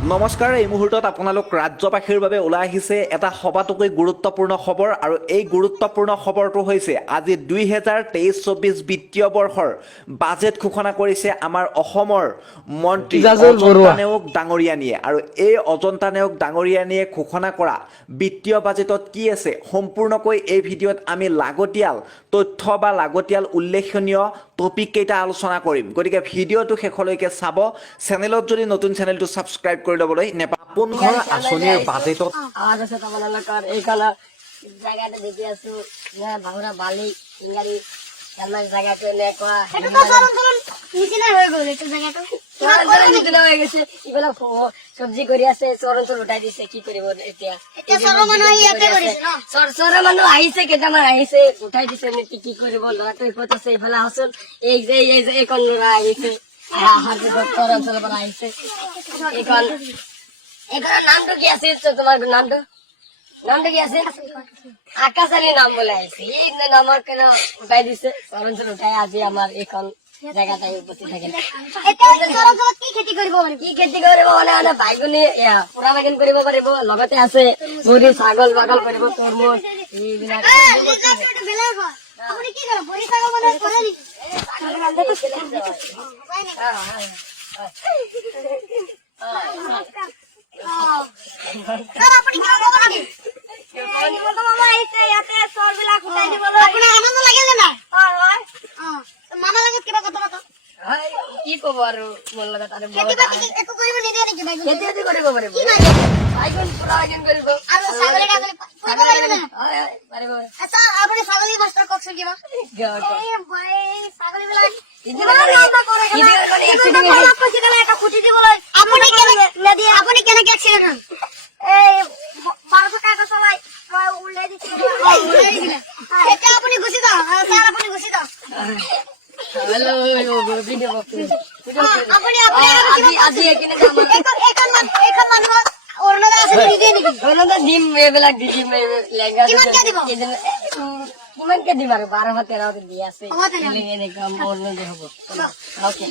নমস্কাৰ, এই মুহূৰ্তত আপোনালোক ৰাজ্যবাসীৰ বাবে ওলাই আহিছে এটা সবাতোকৈ গুৰুত্বপূৰ্ণ খবৰ আৰু এই গুৰুত্বপূৰ্ণ খবৰটো হৈছে আজি 2023-24 বিত্তীয় বৰ্ষৰ বাজেট ঘোষণা কৰিছে আমাৰ অসমৰ মন্ত্ৰী অজন্তা নেওগ ডাঙৰীয়ানীয়ে আৰু এই অজন্তা নেওগ ডাঙৰীয়ানীয়ে ঘোষণা কৰা বিত্তীয় বাজেটত কি আছে সম্পূৰ্ণকৈ এই ভিডিঅ'ত আমি লাগতিয়াল তথ্য বা লাগতিয়াল উল্লেখনীয় টপিক কেইটা আলোচনা কৰিম। গতিকে ভিডিঅ'টো শেষলৈকে চাব। চেনেলত যদি নতুন চেনেলটো ছাবস্ক্ৰাইব কৰি ল'বলৈ নেপায়। আপোন ঘৰ আঁচনিৰ বাজেটত জায়গাটা দেখি আছো বাহুৰা বালি ইংগাৰি আমাৰ জায়গাটা এনেকুৱা চব্জি কৰি আছে চৰণ উঠাই দিছে কি কৰিব এতিয়া চৰ মানুহ আহিছে কেইটামান আহিছে উঠাই দিছে নেকি কি কৰিব ল'ৰাটো ইফত আছে ইফালে আচোন এই যে এইখন ল'ৰা আহিছে চৰ অঞ্চলৰ পৰা আহিছে এইখন নামটো কি আছিল তোমাৰ নামটো কি আছে আকাশ আলী নাম বলে আহিছে এই নামৰ কেন উঠাই দিছে চৰঞ্চল উঠাই আজি আমাৰ এইখন জায়গাটাই উপস্থিত থাকিল কি খেতি কৰিব মানে বাইগনি পুৰা বাগান কৰিব পাৰিব লগতে আছে মুড়ি ছাগল বাগল কৰিব তৰমুজ এইবিলাক কি কব আৰু মোৰ লগত আৰু খেতি কৰিব পাৰিব আপুনি কেনেকে আপুনি গুচি যাওক আপুনি গুচি যাওক हेलो वीडियो আজি এখানে এখন মানুহ অৰুণাদা আছে নিদিয়ে নেকি অৰুণাদা দিম এইবিলাক দি দিম লেঙ্গা কিমান কে দিম আৰু 12 13 দি আছে এনেকুৱা অৰুণাদা হ'ব ওকে